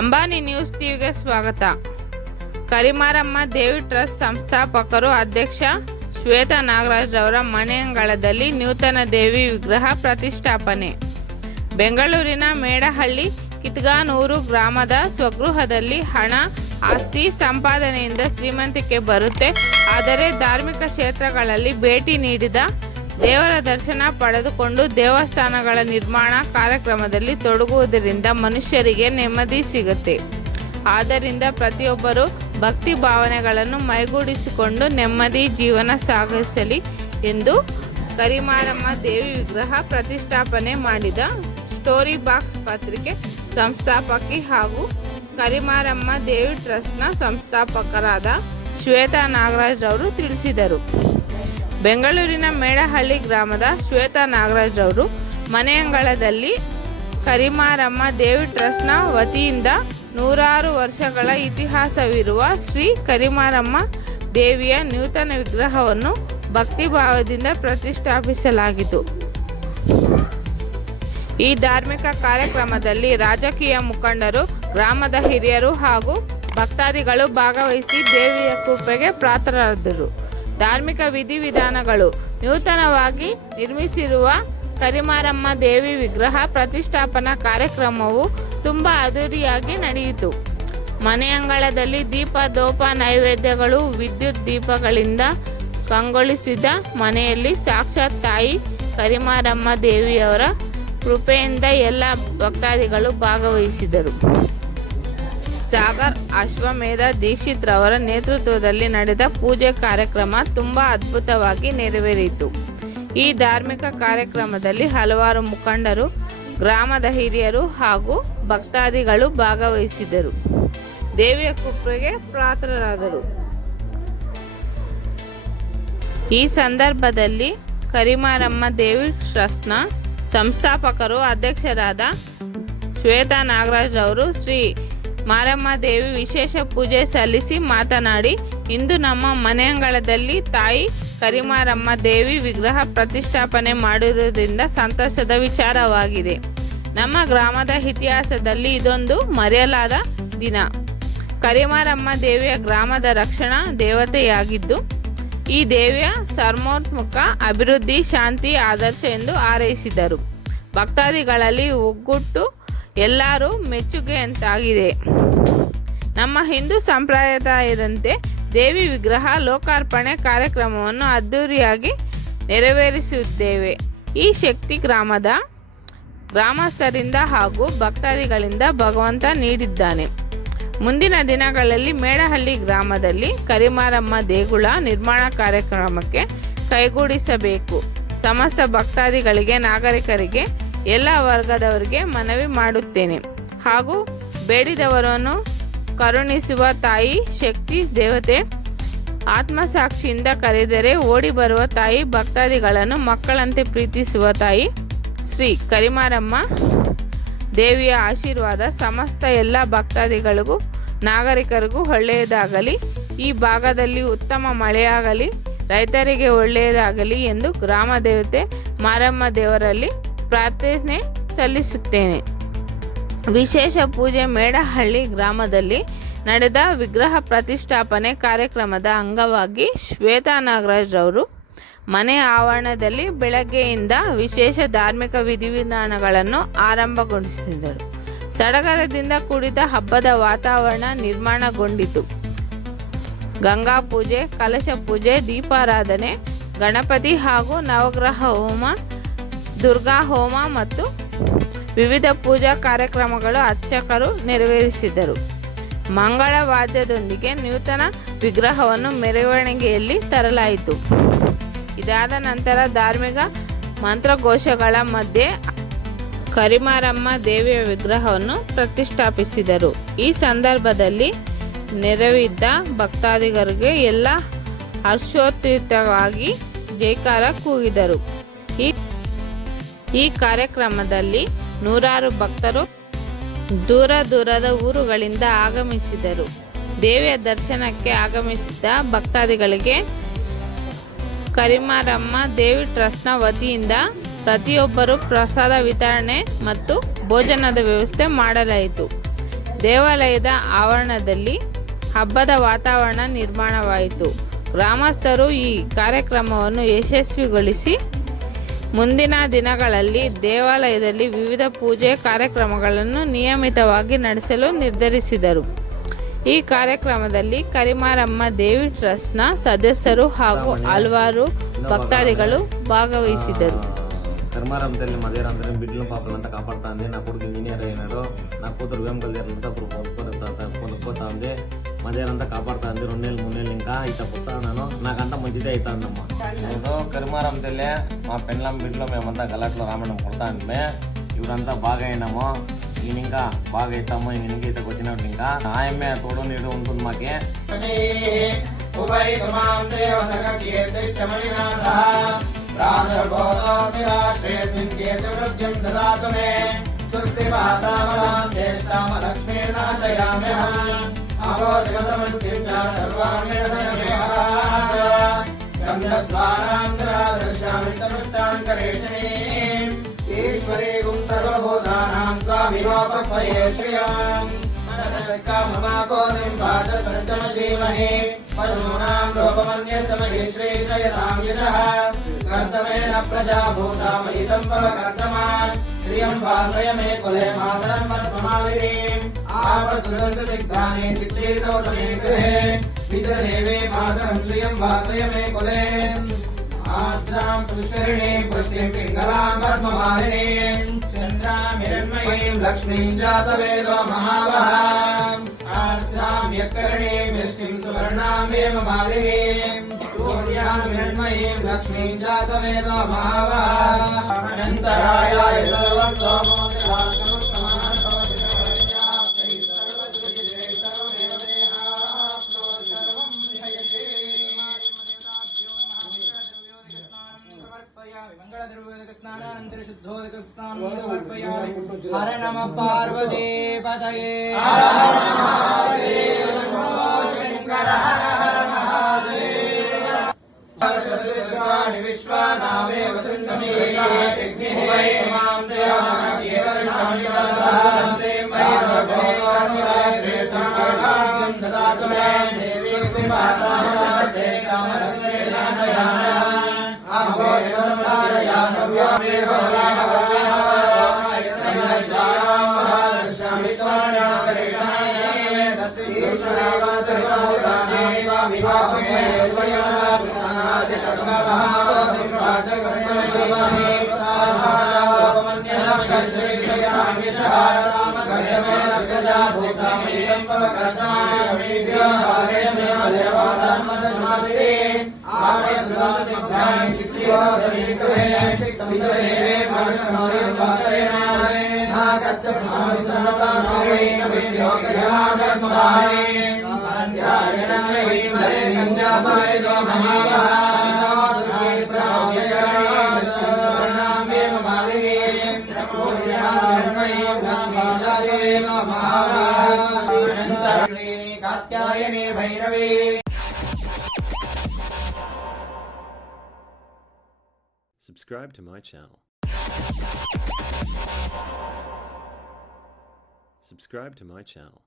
Ambani news ಟಿವಿಗೆ ಸ್ವಾಗತ. ಕರಿಮಾರಮ್ಮ ದೇವಿ trust ಸಂಸ್ಥಾಪಕರು ಅಧ್ಯಕ್ಷ ಶ್ವೇತಾ ನಾಗರಾಜ್ ಅವರ ಮನೆಯಂಗಳದಲ್ಲಿ ನೂತನ ದೇವಿ ವಿಗ್ರಹ ಪ್ರತಿಷ್ಠಾಪನೆ. ಬೆಂಗಳೂರಿನ ಮೇಡಹಳ್ಳಿ ಕಿತ್ಗಾನೂರು ಗ್ರಾಮದ ಸ್ವಗೃಹದಲ್ಲಿ ಹಣ ಆಸ್ತಿ ಸಂಪಾದನೆಯಿಂದ ಶ್ರೀಮಂತಿಕೆ ಬರುತ್ತೆ. ಆದರೆ ಧಾರ್ಮಿಕ ಕ್ಷೇತ್ರಗಳಲ್ಲಿ ಭೇಟಿ ನೀಡಿದ ದೇವರ ದರ್ಶನ ಪಡೆದುಕೊಂಡು ದೇವಸ್ಥಾನಗಳ ನಿರ್ಮಾಣ ಕಾರ್ಯಕ್ರಮದಲ್ಲಿ ತೊಡಗುವುದರಿಂದ ಮನುಷ್ಯರಿಗೆ ನೆಮ್ಮದಿ ಸಿಗುತ್ತೆ. ಆದ್ದರಿಂದ ಪ್ರತಿಯೊಬ್ಬರು ಭಕ್ತಿ ಭಾವನೆಗಳನ್ನು ಮೈಗೂಡಿಸಿಕೊಂಡು ನೆಮ್ಮದಿ ಜೀವನ ಸಾಗಿಸಲಿ ಎಂದು ಕರಿಮಾರಮ್ಮ ದೇವಿ ವಿಗ್ರಹ ಪ್ರತಿಷ್ಠಾಪನೆ ಮಾಡಿದ ಸ್ಟೋರಿ ಬಾಕ್ಸ್ ಪತ್ರಿಕೆ ಸಂಸ್ಥಾಪಕಿ ಹಾಗೂ ಕರಿಮಾರಮ್ಮ ದೇವಿ ಟ್ರಸ್ಟ್ನ ಸಂಸ್ಥಾಪಕರಾದ ಶ್ವೇತಾ ನಾಗರಾಜ್ ಅವರು ತಿಳಿಸಿದರು. ಬೆಂಗಳೂರಿನ ಮೇಡಹಳ್ಳಿ ಗ್ರಾಮದ ಶ್ವೇತಾ ನಾಗರಾಜ್ ಅವರು ಮನೆಯಂಗಳದಲ್ಲಿ ಕರಿಮಾರಮ್ಮ ದೇವಿ ಟ್ರಸ್ಟ್ನ ವತಿಯಿಂದ 100 ವರ್ಷಗಳ ಇತಿಹಾಸವಿರುವ ಶ್ರೀ ಕರಿಮಾರಮ್ಮ ದೇವಿಯ ನೂತನ ವಿಗ್ರಹವನ್ನು ಭಕ್ತಿಭಾವದಿಂದ ಪ್ರತಿಷ್ಠಾಪಿಸಲಾಗಿತ್ತು. ಈ ಧಾರ್ಮಿಕ ಕಾರ್ಯಕ್ರಮದಲ್ಲಿ ರಾಜಕೀಯ ಮುಖಂಡರು, ಗ್ರಾಮದ ಹಿರಿಯರು ಹಾಗೂ ಭಕ್ತಾದಿಗಳು ಭಾಗವಹಿಸಿ ದೇವಿಯ ಕೃಪೆಗೆ ಪಾತ್ರರಾದರು. ಧಾರ್ಮಿಕ ವಿಧಿವಿಧಾನಗಳು. ನೂತನವಾಗಿ ನಿರ್ಮಿಸಿರುವ ಕರಿಮಾರಮ್ಮ ದೇವಿ ವಿಗ್ರಹ ಪ್ರತಿಷ್ಠಾಪನಾ ಕಾರ್ಯಕ್ರಮವು ತುಂಬ ಅದ್ದೂರಿಯಾಗಿ ನಡೆಯಿತು. ಮನೆಯಂಗಳದಲ್ಲಿ ದೀಪ ಧೂಪ ನೈವೇದ್ಯಗಳು, ವಿದ್ಯುತ್ ದೀಪಗಳಿಂದ ಕಂಗೊಳಿಸಿದ ಮನೆಯಲ್ಲಿ ಸಾಕ್ಷಾತ್ ತಾಯಿ ಕರಿಮಾರಮ್ಮ ದೇವಿಯವರ ಕೃಪೆಯಿಂದ ಎಲ್ಲ ಭಕ್ತಾದಿಗಳು ಭಾಗವಹಿಸಿದರು. ಸಾಗರ್ ಅಶ್ವಮೇಧ ದೀಕ್ಷಿತ್ ರವರ ನೇತೃತ್ವದಲ್ಲಿ ನಡೆದ ಪೂಜೆ ಕಾರ್ಯಕ್ರಮ ತುಂಬ ಅದ್ಭುತವಾಗಿ ನೆರವೇರಿತು. ಈ ಧಾರ್ಮಿಕ ಕಾರ್ಯಕ್ರಮದಲ್ಲಿ ಹಲವಾರು ಮುಖಂಡರು, ಗ್ರಾಮದ ಹಿರಿಯರು ಹಾಗೂ ಭಕ್ತಾದಿಗಳು ಭಾಗವಹಿಸಿದರು. ದೇವಿಯ ಕೃಪೆಗೆ ಪಾತ್ರರಾದರು. ಈ ಸಂದರ್ಭದಲ್ಲಿ ಕರಿಮಾರಮ್ಮ ದೇವಿ ಟ್ರಸ್ಟ್ನ ಸಂಸ್ಥಾಪಕರು ಅಧ್ಯಕ್ಷರಾದ ಶ್ವೇತಾ ನಾಗರಾಜ್ ಅವರು ಶ್ರೀ ಮಾರಮ್ಮ ದೇವಿ ವಿಶೇಷ ಪೂಜೆ ಸಲ್ಲಿಸಿ ಮಾತನಾಡಿ, ಇಂದು ನಮ್ಮ ಮನೆಯಂಗಳದಲ್ಲಿ ತಾಯಿ ಕರಿಮಾರಮ್ಮ ದೇವಿ ವಿಗ್ರಹ ಪ್ರತಿಷ್ಠಾಪನೆ ಮಾಡಿರುವುದರಿಂದ ಸಂತಸದ ವಿಚಾರವಾಗಿದೆ. ನಮ್ಮ ಗ್ರಾಮದ ಇತಿಹಾಸದಲ್ಲಿ ಇದೊಂದು ಮರೆಯಲಾದ ದಿನ. ಕರಿಮಾರಮ್ಮ ದೇವಿಯ ಗ್ರಾಮದ ರಕ್ಷಣಾ ದೇವತೆಯಾಗಿದ್ದು, ಈ ದೇವಿಯ ಸರ್ವೋನ್ಮುಖ ಅಭಿವೃದ್ಧಿ, ಶಾಂತಿ, ಆದರ್ಶ ಎಂದು ಹಾರೈಸಿದರು. ಭಕ್ತಾದಿಗಳಲ್ಲಿ ಒಗ್ಗಟ್ಟು ಎಲ್ಲರೂ ಮೆಚ್ಚುಗೆಯಂತಾಗಿದೆ. ನಮ್ಮ ಹಿಂದೂ ಸಂಪ್ರದಾಯದಂತೆ ದೇವಿ ವಿಗ್ರಹ ಲೋಕಾರ್ಪಣೆ ಕಾರ್ಯಕ್ರಮವನ್ನು ಅದ್ದೂರಿಯಾಗಿ ನೆರವೇರಿಸಿದ್ದೇವೆ. ಈ ಶಕ್ತಿ ಗ್ರಾಮಸ್ಥರಿಂದ ಹಾಗೂ ಭಕ್ತಾದಿಗಳಿಂದ ಭಗವಂತ ನೀಡಿದ್ದಾನೆ. ಮುಂದಿನ ದಿನಗಳಲ್ಲಿ ಮೇಡಹಳ್ಳಿ ಗ್ರಾಮದಲ್ಲಿ ಕರಿಮಾರಮ್ಮ ದೇಗುಲ ನಿರ್ಮಾಣ ಕಾರ್ಯಕ್ರಮಕ್ಕೆ ಕೈಗೂಡಿಸಬೇಕು. ಸಮಸ್ತ ಭಕ್ತಾದಿಗಳಿಗೆ, ನಾಗರಿಕರಿಗೆ, ಎಲ್ಲ ವರ್ಗದವರಿಗೆ ಮನವಿ ಮಾಡುತ್ತೇನೆ. ಹಾಗೂ ಬೇಡಿದವರನ್ನು ಕರುಣಿಸುವ ತಾಯಿ, ಶಕ್ತಿ ದೇವತೆ, ಆತ್ಮಸಾಕ್ಷಿಯಿಂದ ಕರೆದರೆ ಓಡಿ ಬರುವ ತಾಯಿ, ಭಕ್ತಾದಿಗಳನ್ನು ಮಕ್ಕಳಂತೆ ಪ್ರೀತಿಸುವ ತಾಯಿ ಶ್ರೀ ಕರಿಮಾರಮ್ಮ ದೇವಿಯ ಆಶೀರ್ವಾದ ಸಮಸ್ತ ಎಲ್ಲ ಭಕ್ತಾದಿಗಳಿಗೂ ನಾಗರಿಕರಿಗೂ ಒಳ್ಳೆಯದಾಗಲಿ. ಈ ಭಾಗದಲ್ಲಿ ಉತ್ತಮ ಮಳೆಯಾಗಲಿ, ರೈತರಿಗೆ ಒಳ್ಳೆಯದಾಗಲಿ ಎಂದು ಗ್ರಾಮ ದೇವತೆ ಮಾರಮ್ಮ ದೇವರಲ್ಲಿ ಪ್ರಾರ್ಥನೆ ಸಲ್ಲಿಸುತ್ತೇನೆ. ವಿಶೇಷ ಪೂಜೆ. ಮೇಡಹಳ್ಳಿ ಗ್ರಾಮದಲ್ಲಿ ನಡೆದ ವಿಗ್ರಹ ಪ್ರತಿಷ್ಠಾಪನೆ ಕಾರ್ಯಕ್ರಮದ ಅಂಗವಾಗಿ ಶ್ವೇತಾ ನಾಗರಾಜ್ ಅವರು ಮನೆಯ ಆವರಣದಲ್ಲಿ ಬೆಳಗ್ಗೆಯಿಂದ ವಿಶೇಷ ಧಾರ್ಮಿಕ ವಿಧಿವಿಧಾನಗಳನ್ನು ಆರಂಭಗೊಳಿಸಿದರು. ಸಡಗರದಿಂದ ಕೂಡಿದ ಹಬ್ಬದ ವಾತಾವರಣ ನಿರ್ಮಾಣಗೊಂಡಿತು. ಗಂಗಾ ಪೂಜೆ, ಕಲಶ ಪೂಜೆ, ದೀಪಾರಾಧನೆ, ಗಣಪತಿ ಹಾಗೂ ನವಗ್ರಹ ಹೋಮ, ದುರ್ಗಾ ಹೋಮ ಮತ್ತು ವಿವಿಧ ಪೂಜಾ ಕಾರ್ಯಕ್ರಮಗಳು ಅರ್ಚಕರು ನೆರವೇರಿಸಿದರು. ಮಂಗಳ ವಾದ್ಯದೊಂದಿಗೆ ನೂತನ ವಿಗ್ರಹವನ್ನು ಮೆರವಣಿಗೆಯಲ್ಲಿ ತರಲಾಯಿತು. ಇದಾದ ನಂತರ ಧಾರ್ಮಿಕ ಮಂತ್ರಘೋಷಗಳ ಮಧ್ಯೆ ಕರಿಮಾರಮ್ಮ ದೇವಿಯ ವಿಗ್ರಹವನ್ನು ಪ್ರತಿಷ್ಠಾಪಿಸಿದರು. ಈ ಸಂದರ್ಭದಲ್ಲಿ ನೆರವಿದ್ದ ಭಕ್ತಾದಿಗರಿಗೆ ಎಲ್ಲ ಹರ್ಷೋತ್ಥಿತವಾಗಿ ಜೈಕಾರ ಕೂಗಿದರು. ಈ ಕಾರ್ಯಕ್ರಮದಲ್ಲಿ 100 ಭಕ್ತರು ದೂರದ ಊರುಗಳಿಂದ ಆಗಮಿಸಿದರು. ದೇವಿಯ ದರ್ಶನಕ್ಕೆ ಆಗಮಿಸಿದ ಭಕ್ತಾದಿಗಳಿಗೆ ಕರಿಮಾರಮ್ಮ ದೇವಿ ಟ್ರಸ್ಟ್ನ ವತಿಯಿಂದ ಪ್ರತಿಯೊಬ್ಬರು ಪ್ರಸಾದ ವಿತರಣೆ ಮತ್ತು ಭೋಜನದ ವ್ಯವಸ್ಥೆ ಮಾಡಲಾಯಿತು. ದೇವಾಲಯದ ಆವರಣದಲ್ಲಿ ಹಬ್ಬದ ವಾತಾವರಣ ನಿರ್ಮಾಣವಾಯಿತು. ಗ್ರಾಮಸ್ಥರು ಈ ಕಾರ್ಯಕ್ರಮವನ್ನು ಯಶಸ್ವಿಗೊಳಿಸಿ ಮುಂದಿನ ದಿನಗಳಲ್ಲಿ ದೇವಾಲಯದಲ್ಲಿ ವಿವಿಧ ಪೂಜೆ ಕಾರ್ಯಕ್ರಮಗಳನ್ನು ನಿಯಮಿತವಾಗಿ ನಡೆಸಲು ನಿರ್ಧರಿಸಿದರು. ಈ ಕಾರ್ಯಕ್ರಮದಲ್ಲಿ ಕರಿಮಾರಮ್ಮ ದೇವಿ ಟ್ರಸ್ಟ್ನ ಸದಸ್ಯರು ಹಾಗೂ ಹಲವಾರು ಭಕ್ತಾದಿಗಳು ಭಾಗವಹಿಸಿದರು. కర్మారంతల్లి మదేరందరం బిడ్డలు పాపలు అంతా కాపాడుతా ఉంది. నా కొడుకు ఇంజనీర్ అయినాడు. నా కూతురు వేమగల్దేరంతా పొందుకోతా ఉంది. మదేరంతా కాపాడుతా ఉంది. 2 నెలలు 3 నెలలు ఇంకా ఇట్లా పుస్తాను. నాకంతా మంచిదే అవుతుందమ్మా. నేను కరిమారం తెల్లే మా పెళ్ళం బిడ్డలో మేమంతా గలాట్లో రామణం కొడతా ఉంటే ఇవరంతా బాగా అయినాము. ఈయన ఇంకా బాగా అవుతాము. ఈయన ఇంకా ఇతకు వచ్చినట్టు ఇంకా ఆయమ్మే తోడు నీడు ఉంటుంది మాకే. राष्ट्रेऽस्मिन् कीर्तिवृद्धिं ददातु मे सुस्थिमातामलां ज्येष्ठामलक्ष्मीर्नाशयाम्यहम् अवोदिवसमन्तिं च सर्वामिणमयमेहात् यं दद्वारां दृश्यामि तमस्तां करेशनीम् ईश्वरीं सर्वभूतानां त्वामिनोपह्वये श्रियम् काममाकोदिं वाचसञ्चमशीमहे पशूनां लोपमन्यसमये श्रीश्रयतां यशः कर्तमेन प्रजाभूतामयि सम्भव कर्तमान् श्रियं वासय मे कुले मातरं वर्तमालिनीम् आपसुरन्तदिग्धानि चित्रीतवसमे गृहे पितृदेवे मातरं श्रियं वासय मे कुले आद्रां पुष्करिणीं पुष्टिं पिङ्गलां वर्तमालिनीम् चन्द्रामिरण्मयीं लक्ष्मीं जातवेदो महावहाम् आर्द्रां यत्कर्णीं यष्टिं सुवर्णां हेममालिनीं सूर्यामिरण्मयीं लक्ष्मीं जातवेदो महावहाम् अनन्तरायाय सर्वसोमो हर नमः पार्वती पतये विश्वानामेव कात्यायने भैरवे Subscribe to my channel. Subscribe to my channel.